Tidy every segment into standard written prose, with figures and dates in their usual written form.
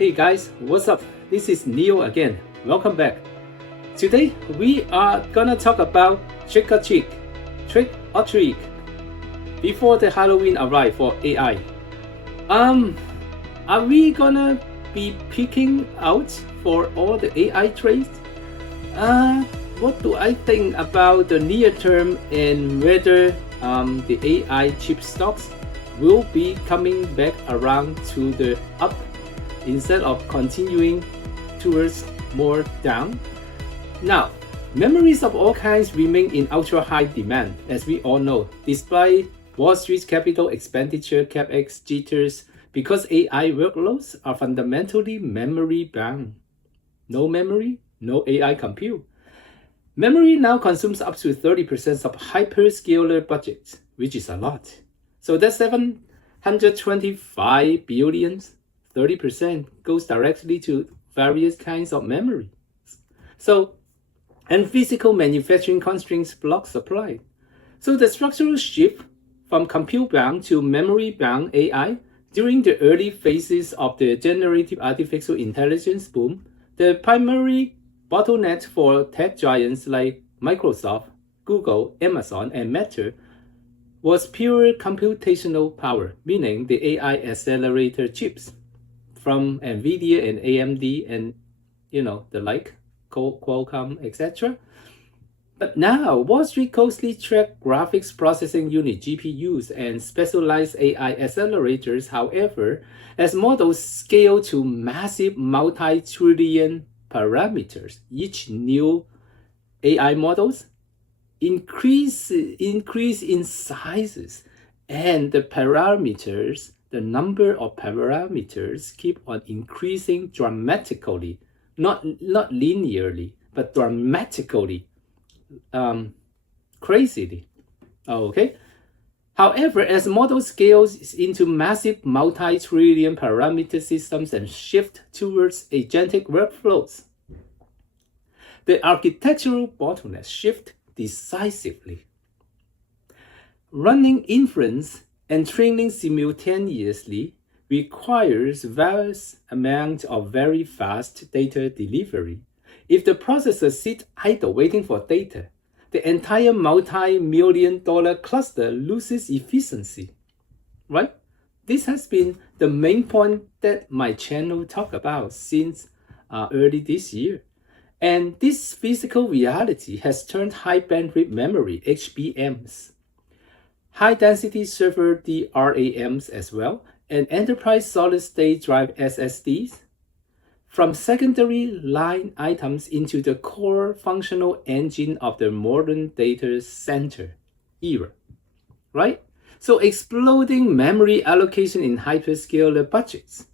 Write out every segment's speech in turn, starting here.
Hey guys, what's up? This is Neo again. Welcome back. Today we are gonna talk about trick or treat before the Halloween arrive for AI. Are we gonna be picking out for all the AI traits? What do I think about the near term and whether the AI chip stocks will be coming back around to the up instead of continuing towards more down? Now, memories of all kinds remain in ultra high demand, as we all know, despite Wall Street's capital expenditure capex jitters, because AI workloads are fundamentally memory bound. No memory, no AI compute. Memory now consumes up to 30% of hyperscaler budgets, which is a lot. So that's 725 billion. 30% goes directly to various kinds of memory. So, and physical manufacturing constraints block supply. So the structural shift from compute-bound to memory-bound AI during the early phases of the generative artificial intelligence boom, the primary bottleneck for tech giants like Microsoft, Google, Amazon, and Meta was pure computational power, meaning the AI accelerator chips from NVIDIA and AMD and the like, Qualcomm, etc. But now, Wall Street closely tracks graphics processing unit GPUs and specialized AI accelerators. However, as models scale to massive multi-trillion parameters, each new AI models increase in sizes, and the number of parameters keep on increasing dramatically, not linearly, but dramatically, crazily. Okay. However, as model scales into massive multi-trillion parameter systems and shift towards agentic workflows, the architectural bottlenecks shift decisively. Running inference and training simultaneously requires vast amounts of very fast data delivery. If the processor sits idle waiting for data, the entire multi-million-dollar cluster loses efficiency, right? This has been the main point that my channel talked about since early this year. And this physical reality has turned high bandwidth memory, HBMs, high density server DRAMs as well, and enterprise solid state drive SSDs from secondary line items into the core functional engine of the modern data center era, right? So exploding memory allocation in hyperscaler budgets,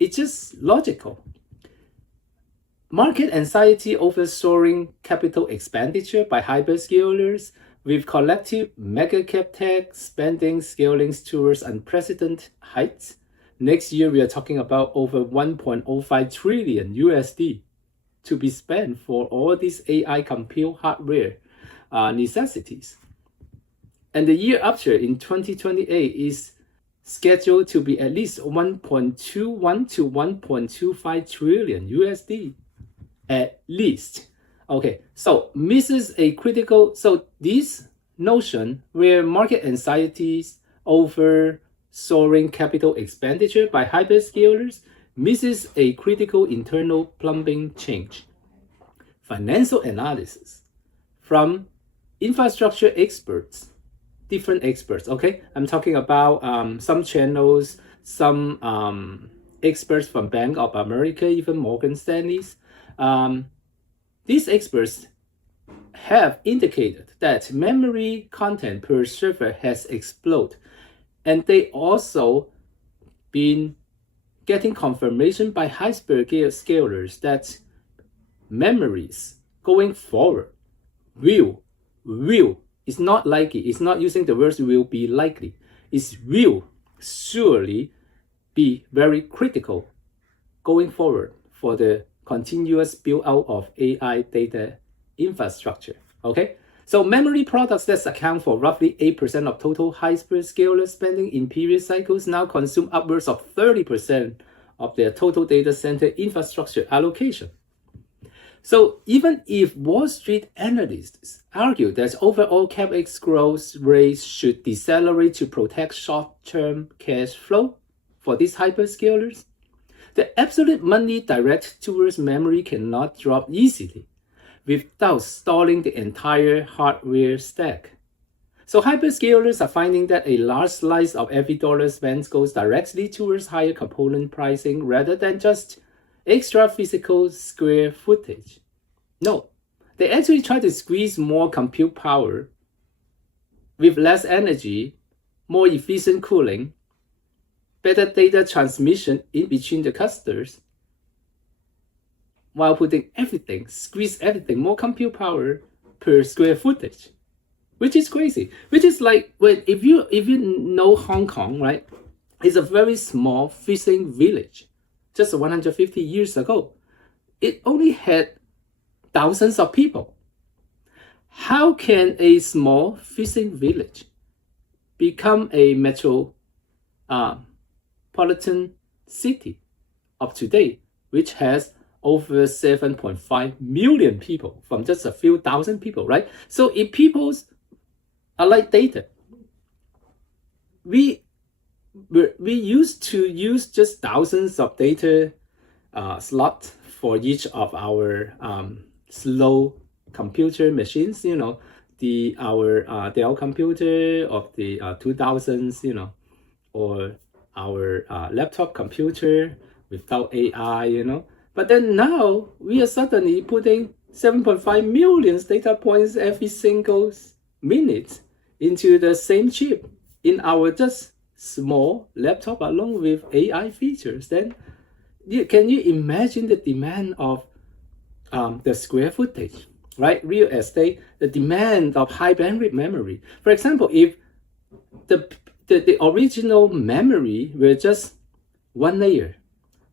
it's just logical. Market anxiety over soaring capital expenditure by hyperscalers, with collective mega-cap tech spending scaling towards unprecedented heights. Next year, we are talking about over 1.05 trillion USD to be spent for all these AI compute hardware necessities. And the year after, in 2028, is scheduled to be at least 1.21 to 1.25 trillion USD. At least. Okay, so misses a critical, so this notion where market anxieties over soaring capital expenditure by hyperscalers misses a critical internal plumbing change. Financial analysis from infrastructure experts, different experts, okay? I'm talking about some channels, some experts from Bank of America, even Morgan Stanley's. These experts have indicated that memory content per server has exploded, and they also been getting confirmation by hyperscalers that memories going forward will, it's not likely, it's not using the words will be likely, it will surely be very critical going forward for the continuous build out of AI data infrastructure. Okay, so memory products that account for roughly 8% of total hyperscaler spending in period cycles now consume upwards of 30% of their total data center infrastructure allocation. So even if Wall Street analysts argue that overall CapEx growth rates should decelerate to protect short-term cash flow for these hyperscalers, the absolute money direct towards memory cannot drop easily without stalling the entire hardware stack. So hyperscalers are finding that a large slice of every dollar spent goes directly towards higher component pricing rather than just extra physical square footage. No, they actually try to squeeze more compute power with less energy, more efficient cooling, better data transmission in between the clusters, while putting everything, squeeze everything, more compute power per square footage, which is crazy. Which is like, when if you know Hong Kong, right? It's a very small fishing village. Just 150 years ago, it only had thousands of people. How can a small fishing village become a metropolitan city of today, which has over 7.5 million people from just a few thousand people, right? So if people are like data, we used to use just thousands of data slots for each of our slow computer machines, our Dell computer of the 2000s, or our laptop computer without AI, But then now we are suddenly putting 7.5 million data points every single minute into the same chip in our just small laptop along with AI features. Then can you imagine the demand of the square footage, right? Real estate, the demand of high bandwidth memory. For example, if the original memory were just one layer,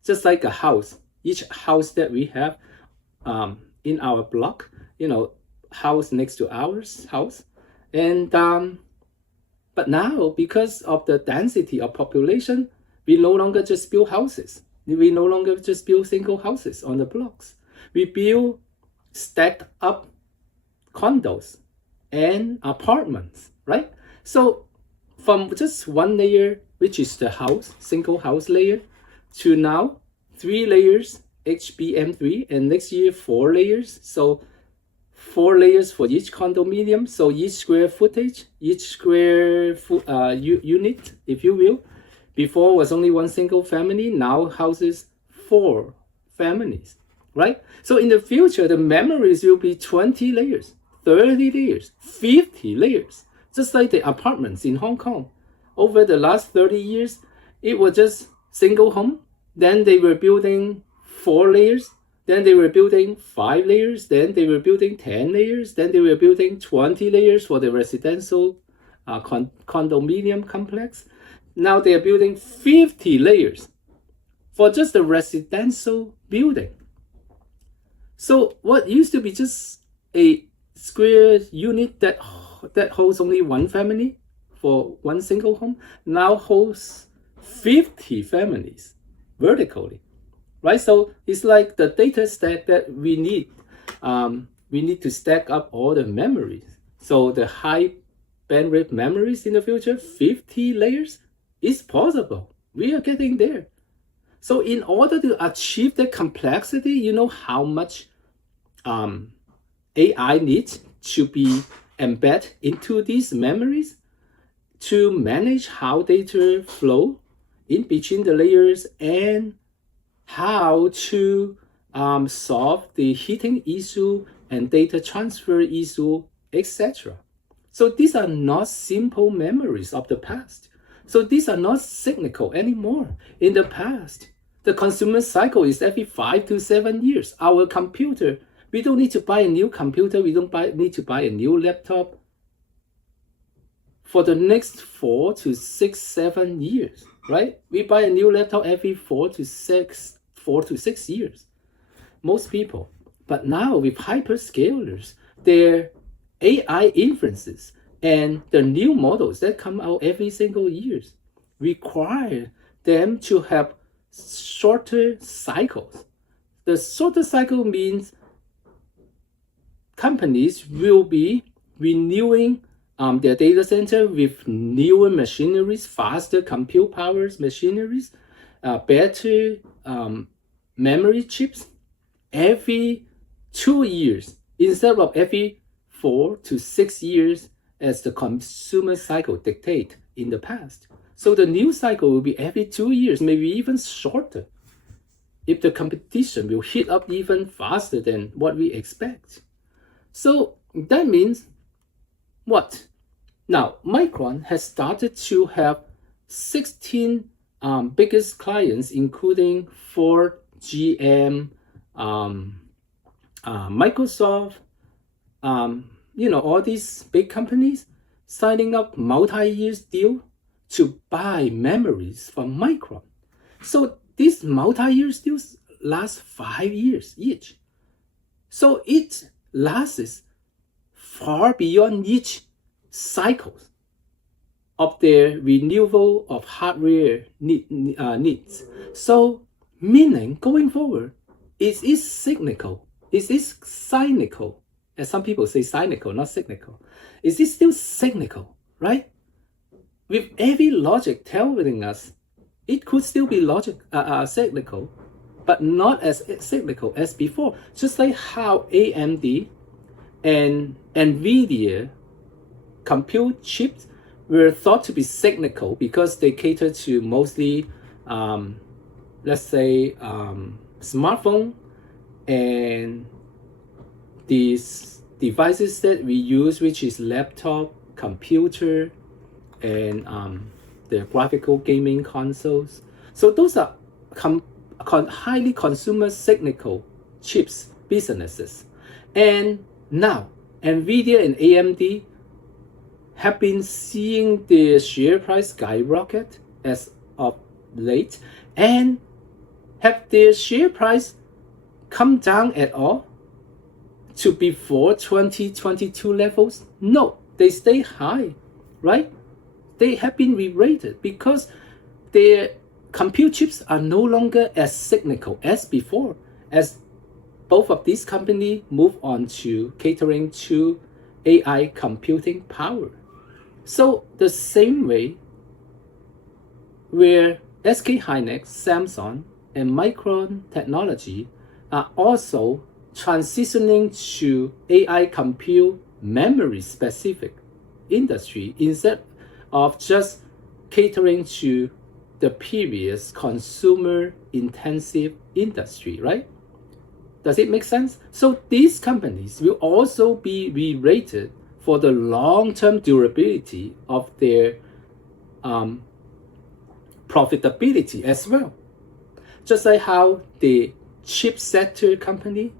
just like a house, each house that we have in our block, house next to ours house, and but now because of the density of population, we no longer just build houses. We no longer just build single houses on the blocks. We build stacked up condos and apartments, right? So from just one layer, which is the house, single house layer, to now 3 layers, HBM3, and next year 4 layers. So 4 layers for each condominium. So each square footage, each square unit, if you will, before was only one single family, now houses 4 families, right? So in the future, the memories will be 20 layers, 30 layers, 50 layers, just like the apartments in Hong Kong. Over the last 30 years, it was just single home. Then they were building 4 layers. Then they were building 5 layers. Then they were building 10 layers. Then they were building 20 layers for the residential condominium complex. Now they are building 50 layers for just the residential building. So what used to be just a square unit that holds only one family for one single home, now holds 50 families vertically, right? So it's like the data stack that we need. We need to stack up all the memories. So the high bandwidth memories in the future, 50 layers, is possible. We are getting there. So in order to achieve the complexity, you know how much AI needs to be embedded into these memories to manage how data flow in between the layers and how to solve the heating issue and data transfer issue, etc. So these are not simple memories of the past. So these are not cyclical anymore. In the past, the consumer cycle is every 5 to 7 years. Our computer, we don't need to buy a new computer. We don't need to buy a new laptop for the next 4 to 6, 7 years, right? We buy a new laptop every 4 to 6 years. Most people. But now with hyperscalers, their AI inferences and the new models that come out every single year require them to have shorter cycles. The shorter cycle means companies will be renewing their data center with newer machineries, faster compute powers machineries, better memory chips every 2 years instead of every 4 to 6 years as the consumer cycle dictate in the past. So the new cycle will be every 2 years, maybe even shorter, if the competition will heat up even faster than what we expect. So that means what? Now, Micron has started to have 16 biggest clients, including Ford, GM, Microsoft, all these big companies signing up multi-year deal to buy memories from Micron. So these multi-year deals last 5 years each. So it lasts far beyond each cycle of their renewal of hardware needs. So meaning going forward, it is cyclical. It is cyclical. As some people say cyclical, not cyclical. Is it still cyclical, right? With every logic telling us it could still be cyclical, but not as cyclical as before. Just like how AMD and NVIDIA compute chips were thought to be cyclical because they cater to mostly, let's say, smartphone and these devices that we use, which is laptop, computer, and the graphical gaming consoles. So those are highly consumer cyclical chips businesses. And now NVIDIA and AMD have been seeing their share price skyrocket as of late, and have their share price come down at all to before 2022 levels? No, they stay high, right? They have been re-rated because their compute chips are no longer as cyclical as before, as both of these companies move on to catering to AI computing power. So the same way where SK Hynix, Samsung, and Micron Technology are also transitioning to AI compute memory specific industry instead of just catering to the previous consumer intensive industry, right? Does it make sense? So these companies will also be re-rated for the long-term durability of their profitability as well. Just like how the chip sector company,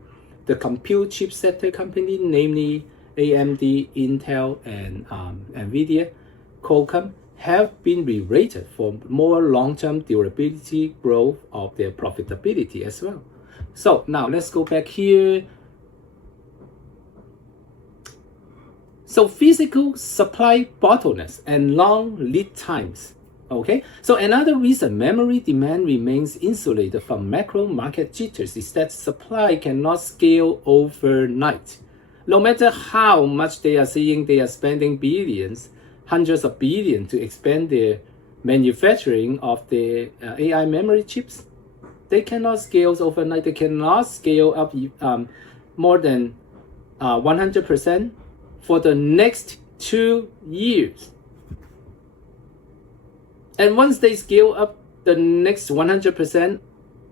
the compute chip sector company, namely AMD, Intel, and NVIDIA, Qualcomm, have been re-rated for more long-term durability growth of their profitability as well. So now let's go back here. So physical supply bottlenecks and long lead times. Okay, so another reason memory demand remains insulated from macro market jitters is that supply cannot scale overnight. No matter how much they are saying they are spending billions, hundreds of billions to expand their manufacturing of the AI memory chips, they cannot scale overnight. They cannot scale up more than 100% for the next 2 years. And once they scale up the next 100%,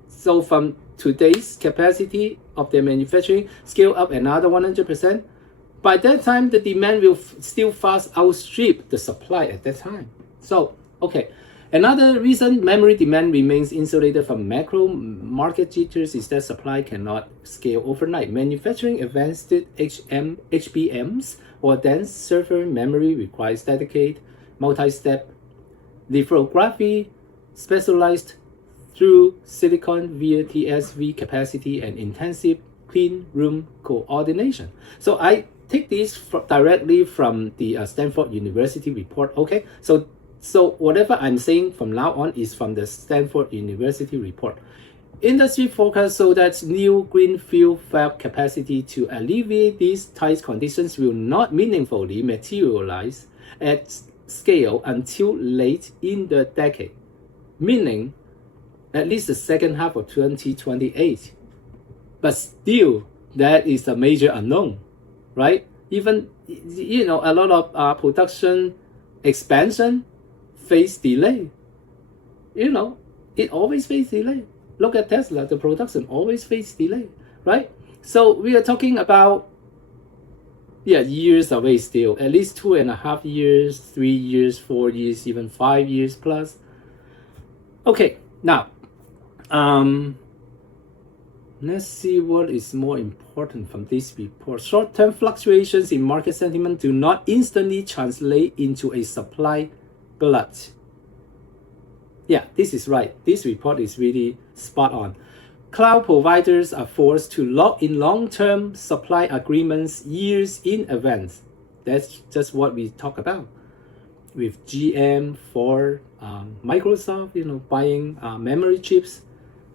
so from today's capacity of their manufacturing, scale up another 100%, by that time, the demand will still fast outstrip the supply at that time. So, okay. Another reason memory demand remains insulated from macro market jitters is that supply cannot scale overnight. Manufacturing advanced HBMs or dense server memory requires dedicated multi-step lithography, specialized through silicon via TSV capacity, and intensive clean room coordination. So I take this directly from the Stanford University report. Okay, so So whatever I'm saying from now on is from the Stanford University report. Industry forecast show that new greenfield fab capacity to alleviate these tight conditions will not meaningfully materialize at scale until late in the decade, meaning at least the second half of 2028. But still, that is a major unknown, right? Even, a lot of production expansion face delay. It always face delay. Look at Tesla, the production always face delay, right? So we are talking about, years away still, at least 2.5 years, 3 years, 4 years, even 5 years plus. Okay, now, let's see what is more important from this report. Short-term fluctuations in market sentiment do not instantly translate into a supply glut. Yeah, this is right. This report is really spot on. Cloud providers are forced to lock in long-term supply agreements years in advance. That's just what we talk about with GM, Ford, Microsoft, buying memory chips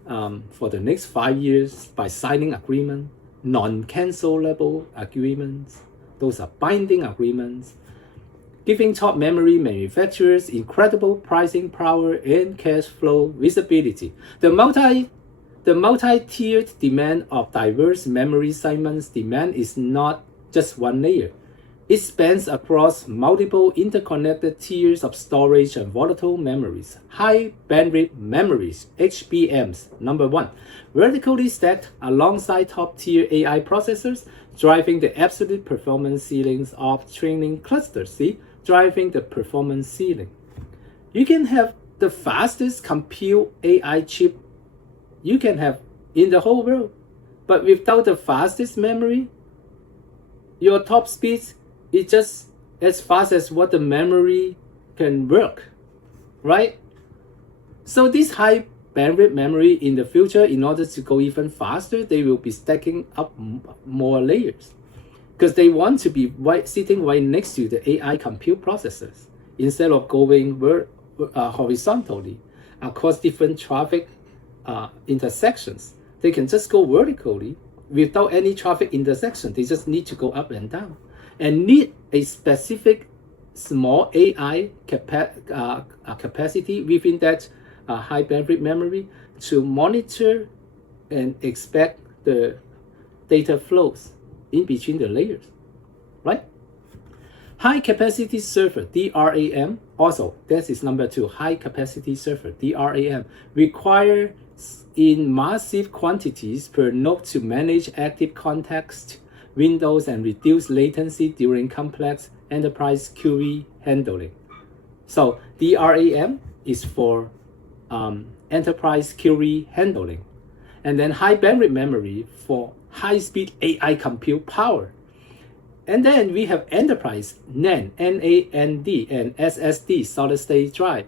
for the next 5 years by signing agreement, non-cancelable agreements. Those are binding agreements, giving top memory manufacturers incredible pricing power and cash flow visibility. The multi-tiered demand of diverse memory segments demand is not just one layer. It spans across multiple interconnected tiers of storage and volatile memories. High bandwidth memories, HBMs, number one, vertically stacked alongside top-tier AI processors, driving the absolute performance ceilings of training clusters. See, driving the performance ceiling. You can have the fastest compute AI chip you can have in the whole world, but without the fastest memory, your top speeds is just as fast as what the memory can work, right? So this high bandwidth memory in the future, in order to go even faster, they will be stacking up more layers because they want to be sitting right next to the AI compute processors instead of going horizontally across different traffic intersections. They can just go vertically without any traffic intersection. They just need to go up and down and need a specific small AI capacity within that high bandwidth memory to monitor and expect the data flows in between the layers, right? High capacity server, DRAM, also, this is number two, high capacity server, DRAM, require in massive quantities per node to manage active context windows and reduce latency during complex enterprise query handling. So DRAM is for enterprise query handling. And then high bandwidth memory for high-speed AI compute power. And then we have enterprise NAND, NAND, and SSD, solid-state drive,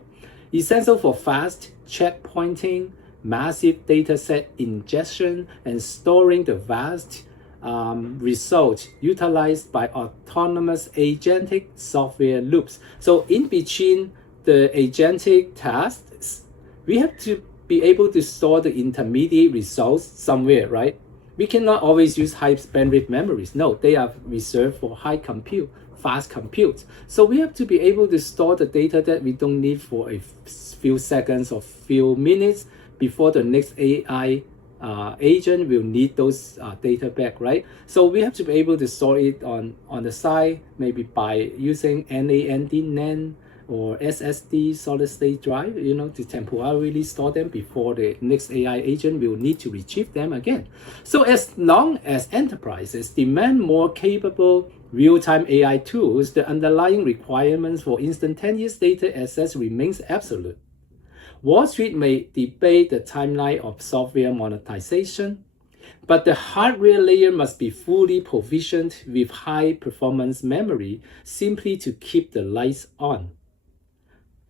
essential for fast checkpointing, massive dataset ingestion, and storing the vast results utilized by autonomous agentic software loops. So in between the agentic tasks, we have to be able to store the intermediate results somewhere, right? We cannot always use high bandwidth memories. No, they are reserved for high compute, fast compute. So we have to be able to store the data that we don't need for a few seconds or few minutes before the next AI agent will need those data back, right? So we have to be able to store it on the side, maybe by using NAND or SSD solid state drive, to temporarily store them before the next AI agent will need to retrieve them again. So as long as enterprises demand more capable real-time AI tools, the underlying requirements for instantaneous data access remains absolute. Wall Street may debate the timeline of software monetization, but the hardware layer must be fully provisioned with high-performance memory simply to keep the lights on.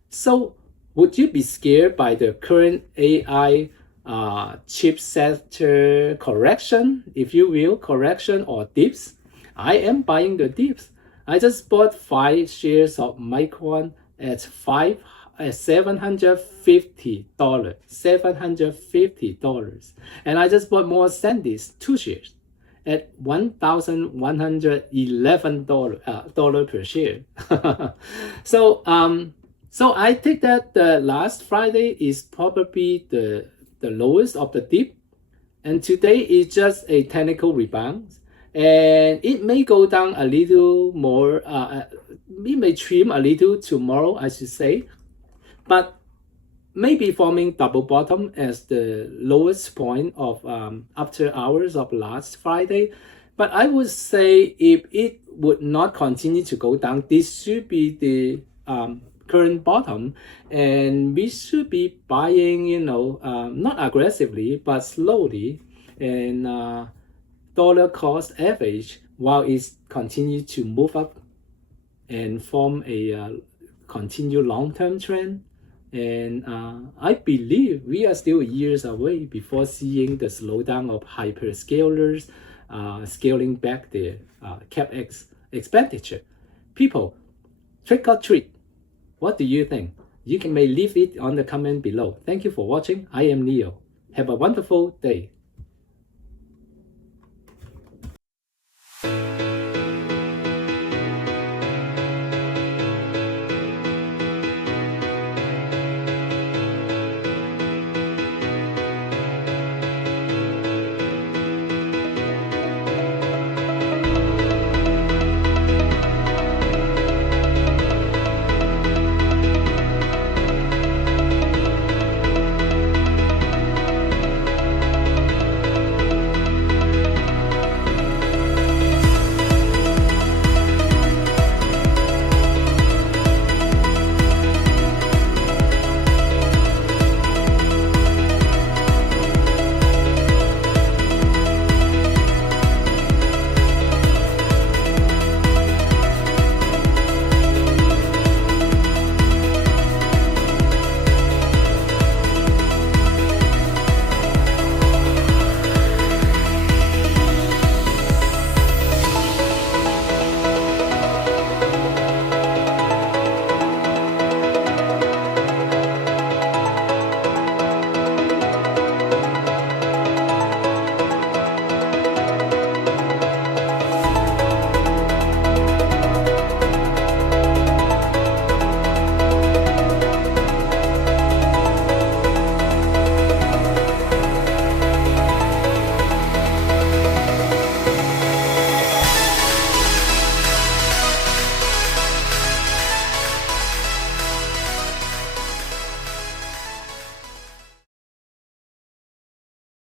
So, would you be scared by the current AI chip sector correction, if you will, correction or dips? I am buying the dips. I just bought 5 shares of Micron at $750. $750. And I just bought more Sandisk, 2 shares, at $1,111 per share. So I think that the last Friday is probably the lowest of the dip, and today is just a technical rebound, and it may go down a little more. It may trim a little tomorrow, I should say, but maybe forming double bottom as the lowest point of after hours of last Friday. But I would say if it would not continue to go down, this should be the current bottom, and we should be buying, not aggressively but slowly, and dollar cost average while it continues to move up and form a continued long-term trend. And I believe we are still years away before seeing the slowdown of hyperscalers scaling back their CapEx expenditure. People, trick or treat. What do you think? You may leave it on the comment below. Thank you for watching. I am Neo. Have a wonderful day.